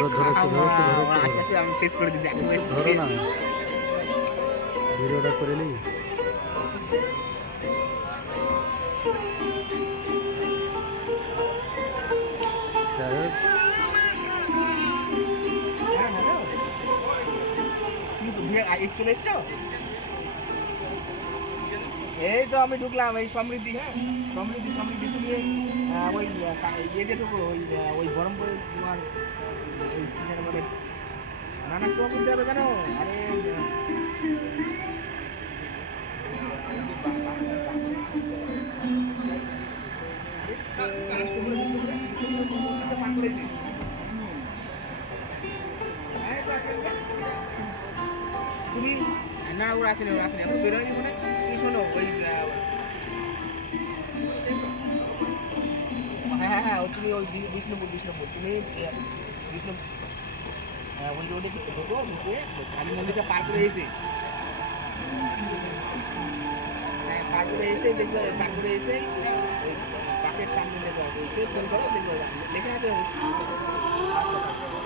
ধরো ধরো একটু ধরো একটু ধরো একটু আস্তে ধরো আস্তে আমি শেষ করে দিই ধরো না ভিডিওটা করে নিই স্যার চলে এসছো? এই তো আমি ঢুকলাম এই সমৃদ্ধি, হ্যাঁ সমৃদ্ধি সমৃদ্ধি তুমি ওই ইয়ে যেটুকু ওই গরম করে তোমার ওই কি যেন বলে, না না চুয়া কিনতে হবে কেন? আরে তুমি না ওরা আসেনি ওরা আসেনি এখন বেরোয়নি মনে, তুমি শোনো ওই হ্যাঁ হ্যাঁ হ্যাঁ তুমি ওই বিষ্ণুপুর বিষ্ণুপুর তুমি বিষ্ণু ওই রোডে ঢোকো, ঢুকে কালী মন্দিরটা পার করে এসে, হ্যাঁ পার করে এসে দেখবে, পার করে এসে ওই বাকের সামনে লেখা হবে, সে ফোন করো দেখবে লেখা আছে। আচ্ছা